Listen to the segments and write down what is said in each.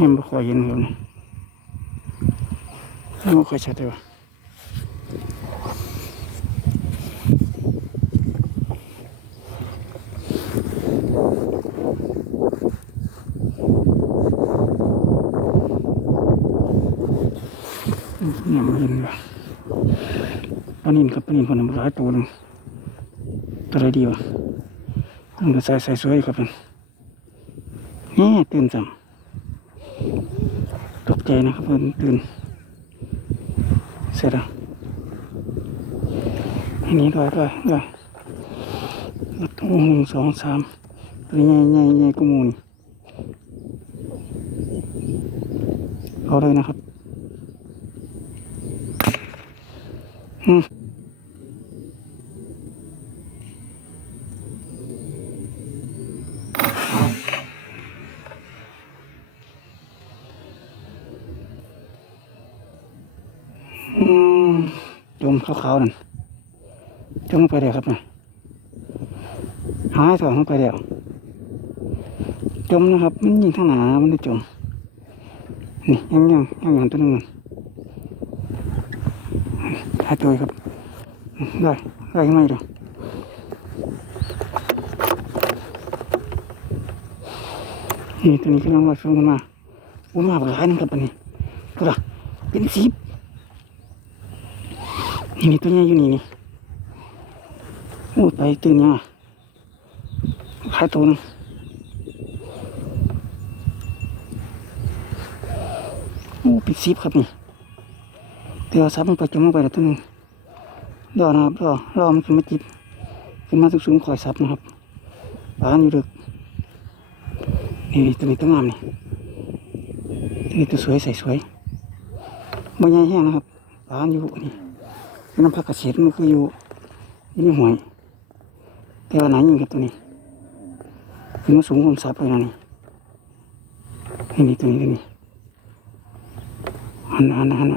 เห็นบ่ค่อยเห็นครับนี่บ่ค่อยชัดเลยว่ะเนี่ยมันเห็นว่ะปนินครับปนินคนนึงหลายตัวหนึงตัวอะไรดีวะมันก็ใส่ใส่สวยครับเป็นนี่ตื่นจัง ตกใจนะครับเพิ่นตื่น เสร็จแล้วอันนี้ด้วยด้วยด้วยรถตู้หนึ่งสองสามตัวใหญ่ใหญ่ใหญ่กุมูลเอาเลยนะครับ อืม จมขาวๆนั่นจมลงไปเดี๋ยวครับนะหายถอดลงไปเดี๋ยวจมนะครับ มันยิงข้างหนามันได้จม นี่ยังยังยังอย่างตัวหนึงหายตัวครับ ได้ได้ขึ้นมาอีกแล้วนี่ตัวนี้กำลังว่าสูงขึ้นมาอุ้ยมาหลายนะครับอันนี้ตัวละเป็นสิบ นี่นี่ตัวใหญ่อยู่นี่นี่โอ้ไปตื่นยังอะขายตัวนึงโอ้ปิดซิปครับนี่เดี๋ยวซับมันไปจมลงไปแล้วตัวนึงรอนะครับรอรอมันขึ้นมาจิบขึ้นมาสูงๆคอยซับนะครับปานอยู่ดึกนี่ตัวนี้ตัวงามนี่ตัวนี้ตัวสวยใส่สวยใบใหญ่แห้งนะครับปานอยู่นี่ น้ำผักกระเฉดมันคืออยู่ยู่ในหวยแต่ว่าไหนยิงครับตัวนี้ขึ้นมาสูงผมซับเลยนะนี่นี่นี่ตัวนี้ตัวนี้หันหันหัน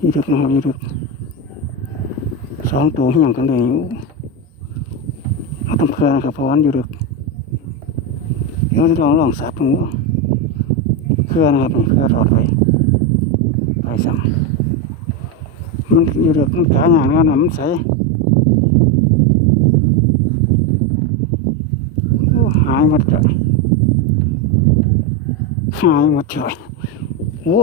ยี่ถึกนะครับยี่ถึกสองตัวเหี่ยงกันเลยเราต้องเพลินนะครับเพราะวันอยู่ดึกเดี๋ยวจะลองลองสับดูเครือนะครับเครือรอดไป ไปสั่งมันอยู่ดึกมันกาอย่างนั้นนะมันใสโอ้หายหมดเลยหายหมดเลยโอ้